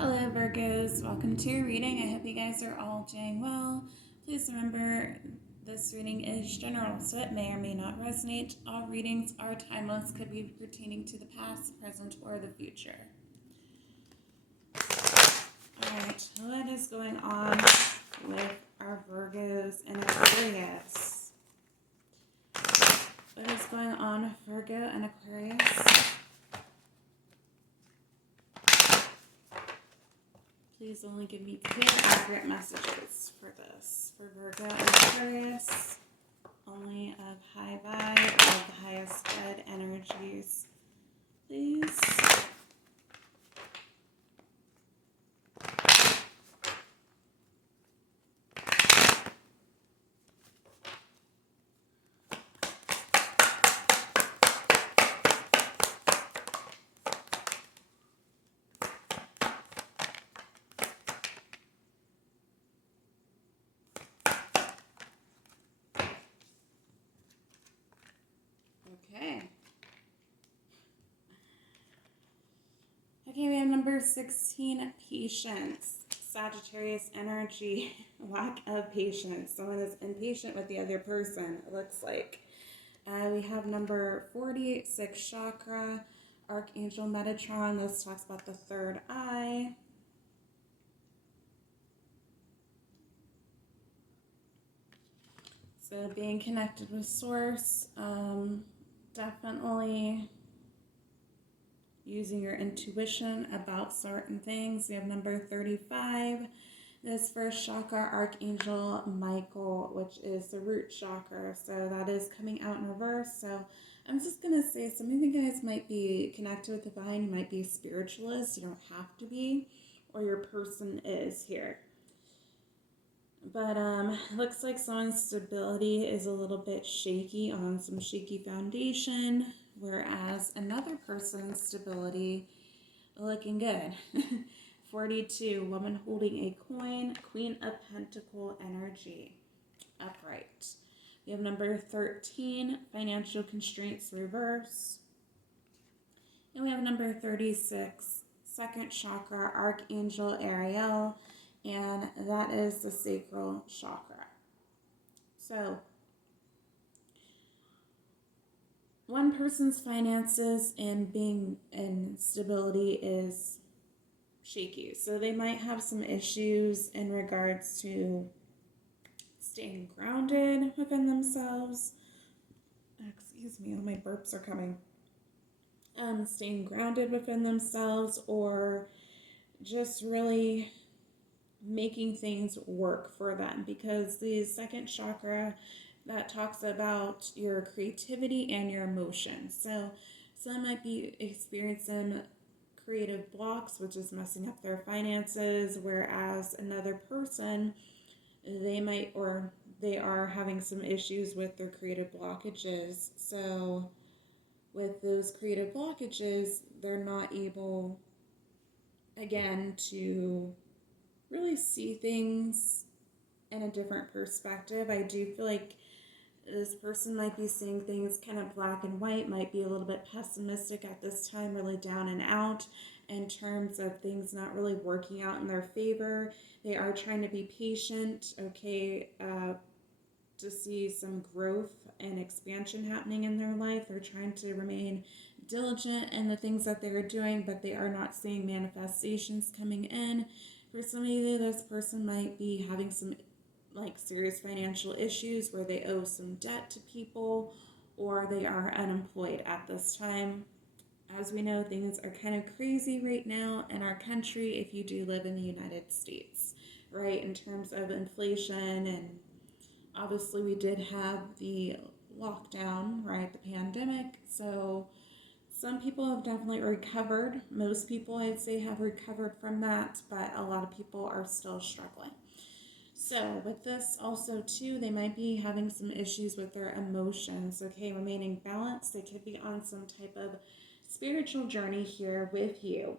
Hello Virgos, welcome to your reading. I hope you guys are all doing well. Please remember this reading is general, so it may or may not resonate. All readings are timeless, could be pertaining to the past, present, or the future. Alright, what is going on with our Virgos and Aquarius? What is going on with Virgo and Aquarius? Please only give me clear, accurate messages for this. For Virgo and Aquarius, only of high vibe, of the highest good energies, please. Okay, we have number 16, patience. Sagittarius energy, lack of patience. Someone is impatient with the other person, it looks like. We have number 48, 6 chakra, Archangel Metatron. This talks about the third eye. So being connected with Source, definitely using your intuition about certain things. We have number 35, this first chakra, Archangel Michael, which is the root chakra. So that is coming out in reverse. So I'm just going to say some of you guys might be connected with the divine. You might be a spiritualist. You don't have to be, or your person is here. But it looks like someone's stability is a little bit shaky, on some shaky foundation, whereas another person's stability looking good. 42, woman holding a coin, Queen of Pentacle energy, upright. We have number 13, financial constraints reverse. And we have number 36, second chakra, Archangel Ariel, and that is the sacral chakra. So one person's finances and being in stability is shaky. So they might have some issues in regards to staying grounded within themselves. Excuse me, all my burps are coming. Staying grounded within themselves, or just really making things work for them, because the second chakra, that talks about your creativity and your emotions. So some might be experiencing creative blocks, which is messing up their finances, whereas another person, they might, or they are having some issues with their creative blockages. So with those creative blockages, they're not able, again, to really see things in a different perspective. I do feel like this person might be seeing things kind of black and white, might be a little bit pessimistic at this time, really down and out in terms of things not really working out in their favor. They are trying to be patient, to see some growth and expansion happening in their life. They're trying to remain diligent in the things that they're doing, but they are not seeing manifestations coming in. For some of you, this person might be having some serious financial issues where they owe some debt to people, or they are unemployed at this time. As we know, things are kind of crazy right now in our country if you do live in the United States, right? In terms of inflation, and obviously we did have the lockdown, right? The pandemic. So some people have definitely recovered. Most people, I'd say, have recovered from that, but a lot of people are still struggling. So with this also too, they might be having some issues with their emotions, okay, remaining balanced. They could be on some type of spiritual journey here with you.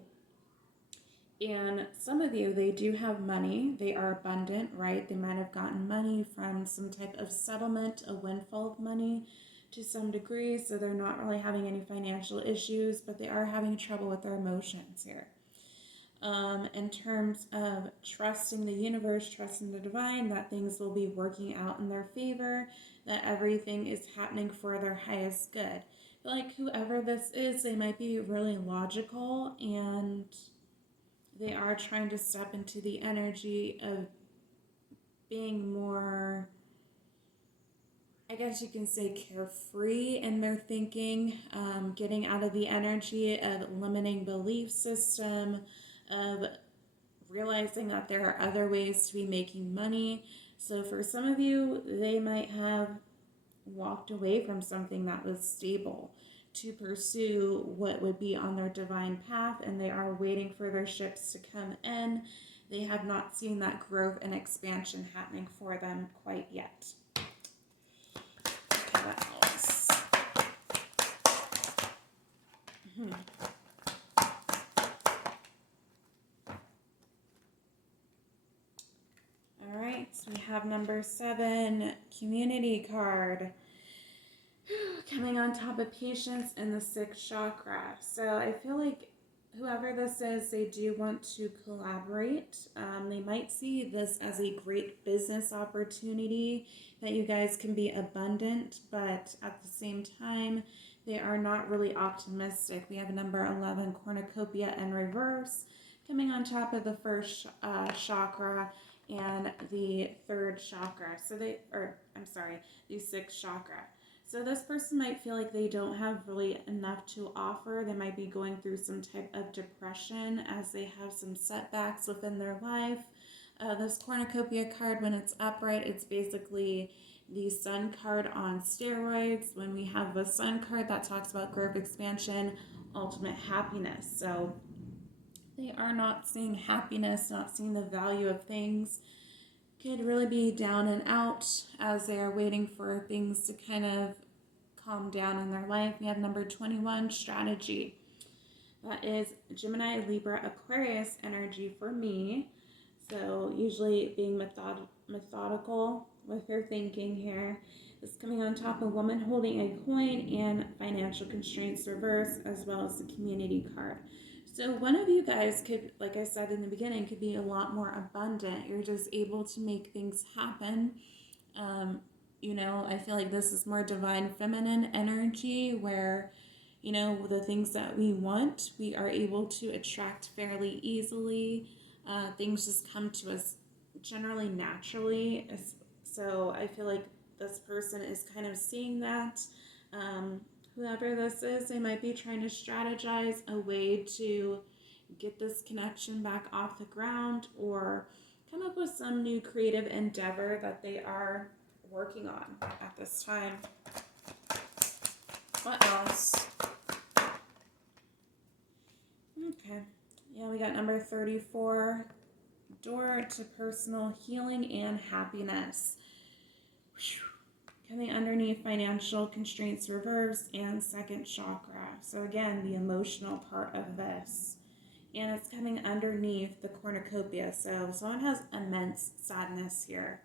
And some of you, they do have money. They are abundant, right? They might have gotten money from some type of settlement, a windfall of money to some degree, so they're not really having any financial issues, but they are having trouble with their emotions here. in terms of trusting the universe, trusting the divine, that things will be working out in their favor, that everything is happening for their highest good. I feel like whoever this is, they might be really logical, and they are trying to step into the energy of being more, I guess you can say, carefree in their thinking, getting out of the energy of limiting belief system, of realizing that there are other ways to be making money. So for some of you, they might have walked away from something that was stable to pursue what would be on their divine path, and they are waiting for their ships to come in. They have not seen that growth and expansion happening for them quite yet. Okay, what else? All right, so we have number 7, community card. Coming on top of patience in the 6th chakra. So I feel like whoever this is, they do want to collaborate. They might see this as a great business opportunity, that you guys can be abundant, but at the same time, they are not really optimistic. We have number 11, cornucopia in reverse, coming on top of the 1st chakra and the 3rd chakra. So the 6th chakra. So this person might feel like they don't have really enough to offer. They might be going through some type of depression as they have some setbacks within their life. This cornucopia card, when it's upright, it's basically the sun card on steroids. When we have the sun card, that talks about growth, expansion, ultimate happiness. So they are not seeing happiness, not seeing the value of things. Could really be down and out as they are waiting for things to kind of calm down in their life. We have number 21, strategy. That is Gemini, Libra, Aquarius energy for me. So usually being methodical with your thinking here. This coming on top of woman holding a coin and financial constraints reverse, as well as the community card. So one of you guys could, like I said in the beginning, could be a lot more abundant. You're just able to make things happen. I feel like this is more divine feminine energy where, the things that we want, we are able to attract fairly easily. Things just come to us generally naturally. So I feel like this person is kind of seeing that. Whoever this is, they might be trying to strategize a way to get this connection back off the ground, or come up with some new creative endeavor that they are working on at this time. What else? Okay. Yeah, we got number 34, door to personal healing and happiness. Coming underneath financial constraints reverse and 2nd chakra. So again, the emotional part of this. And it's coming underneath the cornucopia. So someone has immense sadness here.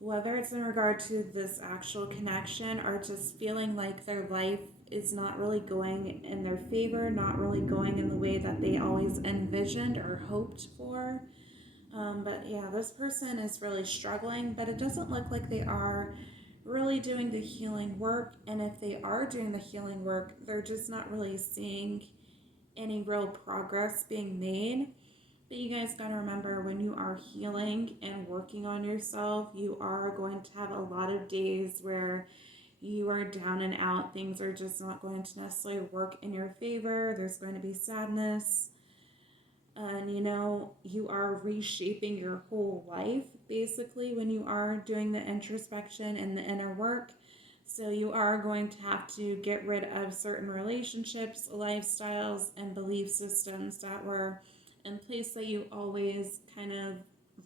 Whether it's in regard to this actual connection or just feeling like their life is not really going in their favor, not really going in the way that they always envisioned or hoped for. But yeah, this person is really struggling, but it doesn't look like they are really doing the healing work. And if they are doing the healing work, they're just not really seeing any real progress being made. But you guys got to remember, when you are healing and working on yourself, you are going to have a lot of days where you are down and out. Things are just not going to necessarily work in your favor. There's going to be sadness. And you are reshaping your whole life basically when you are doing the introspection and the inner work. So you are going to have to get rid of certain relationships, lifestyles, and belief systems that were in place that you always kind of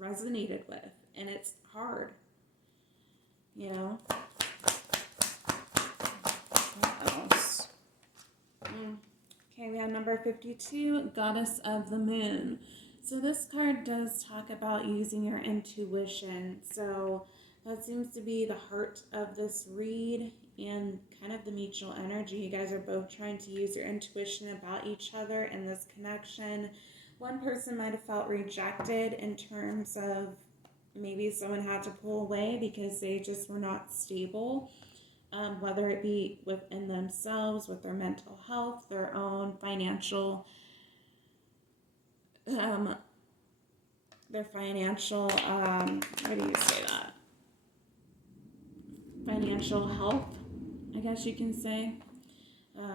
resonated with. And it's hard, What else? Okay, we have number 52, Goddess of the Moon. So this card does talk about using your intuition. So that seems to be the heart of this read and kind of the mutual energy. You guys are both trying to use your intuition about each other in this connection. One person might have felt rejected in terms of maybe someone had to pull away because they just were not stable, whether it be within themselves, with their mental health, their own financial, what do you say that? Financial health, I guess you can say.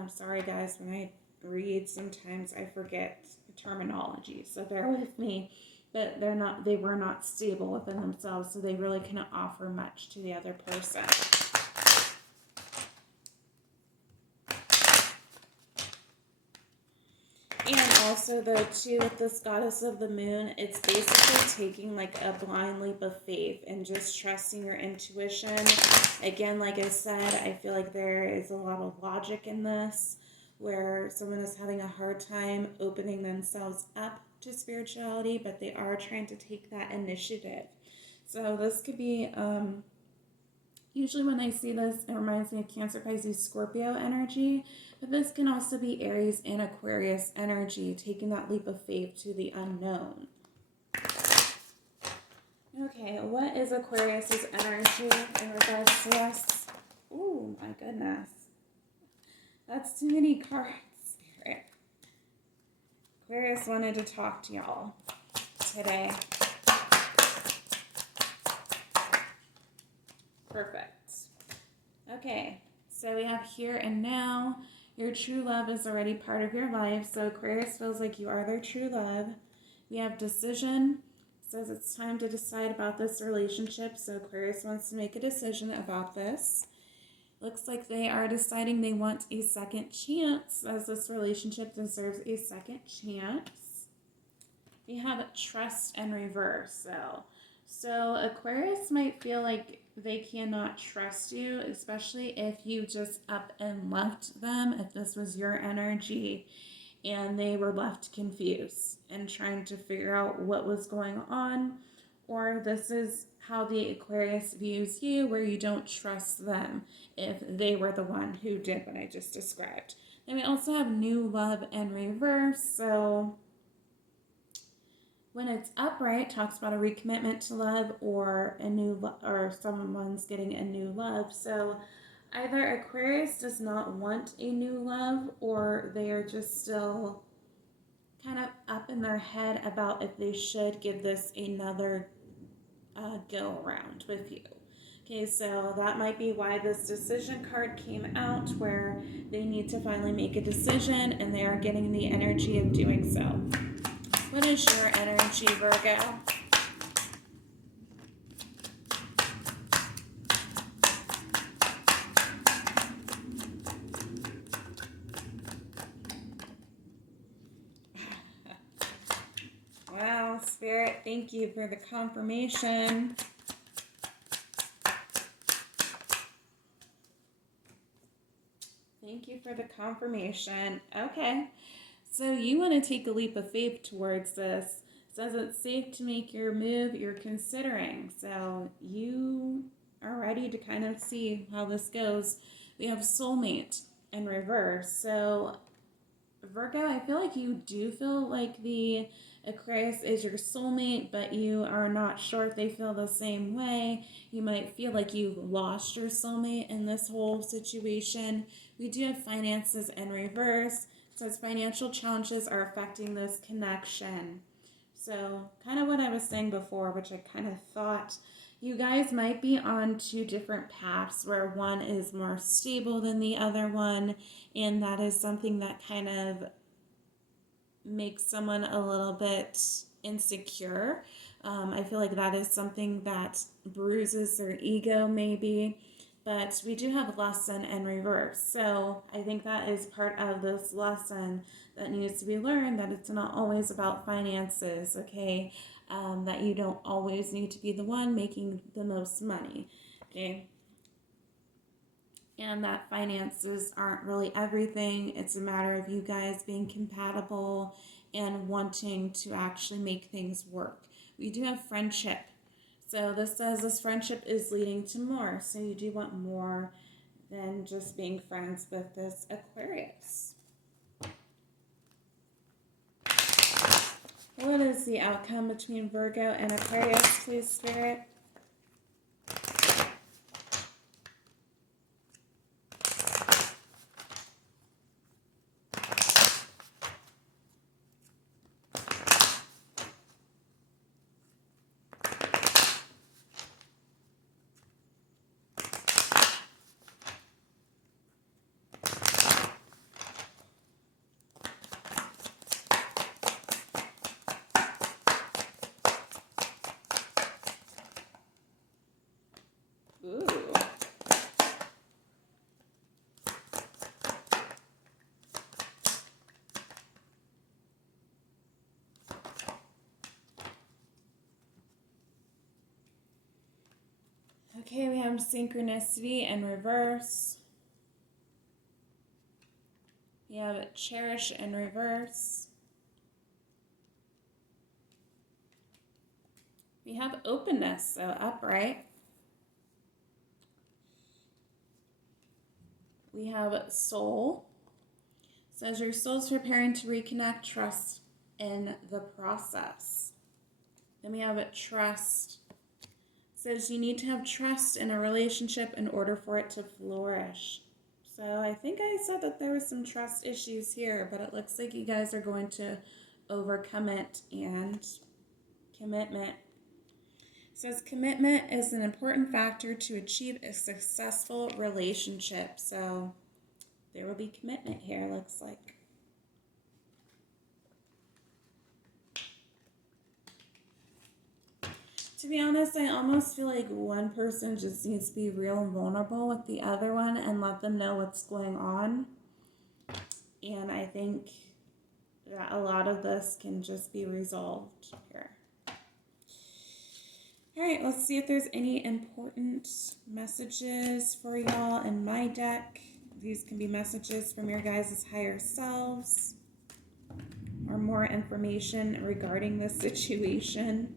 Sorry guys, when I read, sometimes I forget terminology, so bear with me. But they were not stable within themselves, so they really couldn't offer much to the other person. And also, though, too, with this goddess of the moon, it's basically taking like a blind leap of faith and just trusting your intuition. Again, like I said, I feel like there is a lot of logic in this, where someone is having a hard time opening themselves up to spirituality, but they are trying to take that initiative. So this could be, usually when I see this, it reminds me of Cancer, Pisces, Scorpio energy, but this can also be Aries and Aquarius energy, taking that leap of faith to the unknown. Okay, what is Aquarius's energy in regards to this? Ooh, my goodness. That's too many cards, Spirit. Aquarius wanted to talk to y'all today. Perfect. Okay, so we have here and now. Your true love is already part of your life. So Aquarius feels like you are their true love. We have decision. Says it's time to decide about this relationship. So Aquarius wants to make a decision about this. Looks like they are deciding they want a second chance, as this relationship deserves a second chance. We have trust and reverse. So Aquarius might feel like they cannot trust you, especially if you just up and left them, if this was your energy and they were left confused and trying to figure out what was going on, or this is how the Aquarius views you, where you don't trust them if they were the one who did what I just described. Then we also have new love and reverse. So when it's upright, it talks about a recommitment to love or or someone's getting a new love. So either Aquarius does not want a new love, or they are just still kind of up in their head about if they should give this another go around with you. Okay, so that might be why this decision card came out, where they need to finally make a decision and they are getting the energy of doing so. What is your energy, Virgo? Wow, Spirit, thank you for the confirmation. Thank you for the confirmation. Okay. So you want to take a leap of faith towards this. It says it's safe to make your move you're considering. So you are ready to kind of see how this goes. We have soulmate in reverse. So Virgo, I feel like you do feel like the Aquarius is your soulmate, but you are not sure if they feel the same way. You might feel like you've lost your soulmate in this whole situation. We do have finances in reverse. So as financial challenges are affecting this connection. So kind of what I was saying before, which I kind of thought, you guys might be on two different paths where one is more stable than the other one, and that is something that kind of makes someone a little bit insecure. I feel like that is something that bruises their ego maybe. But we do have lesson and reverse. So I think that is part of this lesson that needs to be learned, that it's not always about finances, okay? That you don't always need to be the one making the most money, okay? And that finances aren't really everything. It's a matter of you guys being compatible and wanting to actually make things work. We do have friendship. So this says this friendship is leading to more. So you do want more than just being friends with this Aquarius. What is the outcome between Virgo and Aquarius, please, Spirit? Ooh. Okay, we have synchronicity in reverse. We have cherish in reverse. We have openness, so upright. We have soul. Says your soul's preparing to reconnect, trust in the process. Then we have trust. Says you need to have trust in a relationship in order for it to flourish. So I think I said that there were some trust issues here, but it looks like you guys are going to overcome it. And commitment. Says commitment is an important factor to achieve a successful relationship. So there will be commitment here, looks like. To be honest, I almost feel like one person just needs to be real and vulnerable with the other one and let them know what's going on. And I think that a lot of this can just be resolved here. All right, let's see if there's any important messages for y'all in my deck. These can be messages from your guys' higher selves or more information regarding this situation.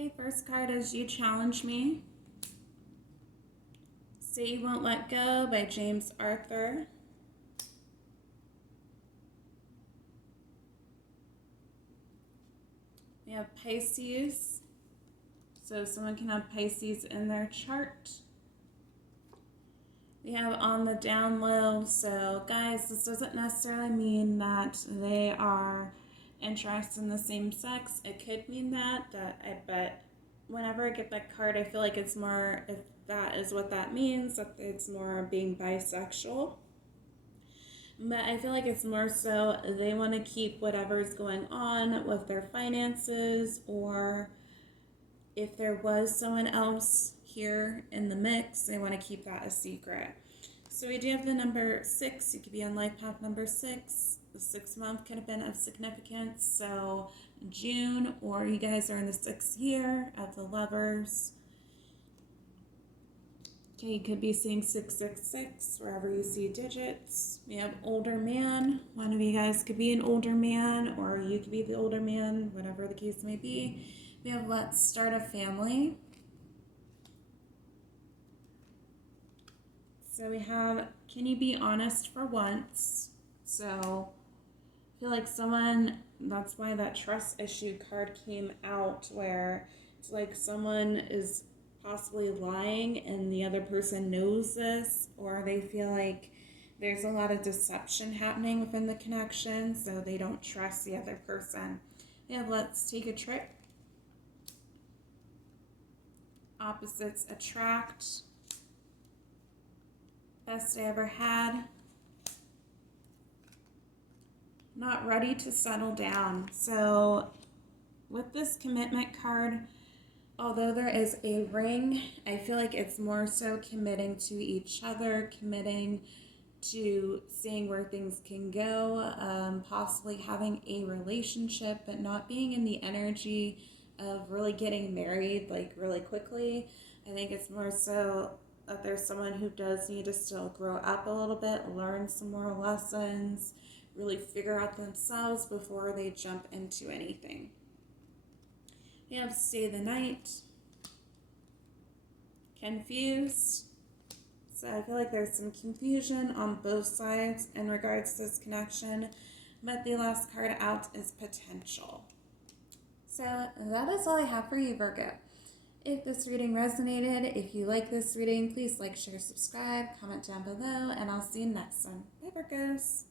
Okay, first card is You Challenge Me. Say You Won't Let Go by James Arthur. We have Pisces. So someone can have Pisces in their chart. We have On the Down Low. So guys, this doesn't necessarily mean that they are interested in the same sex. It could mean that but whenever I get that card, I feel like it's more, if that is what that means, that it's more being bisexual. But I feel like it's more so they want to keep whatever's going on with their finances, or if there was someone else here in the mix, they want to keep that a secret. So we do have the number 6. You could be on life path number 6. The 6th month could have been of significance. So June, or you guys are in the 6th year of the Lovers. Okay, you could be seeing 666 wherever you see digits. We have older man. One of you guys could be an older man, or you could be the older man, whatever the case may be. We have Let's Start a Family. So we have Can You Be Honest for Once? So I feel like someone, that's why that trust issue card came out, where it's like someone is possibly lying and the other person knows this, or they feel like there's a lot of deception happening within the connection, so they don't trust the other person. We have Let's Take a Trip. opposites attract. Best I ever had. Not ready to settle down. So with this commitment card, although there is a ring, I feel like it's more so committing to each other, committing to seeing where things can go, possibly having a relationship, but not being in the energy of really getting married like really quickly. I think it's more so that there's someone who does need to still grow up a little bit, learn some more lessons, really figure out themselves before they jump into anything. We have stay the night, confused. So I feel like there's some confusion on both sides in regards to this connection, but the last card out is potential. So that is all I have for you, Virgo. If this reading resonated, if you like this reading, please like, share, subscribe, comment down below, and I'll see you next one. Bye, Virgos.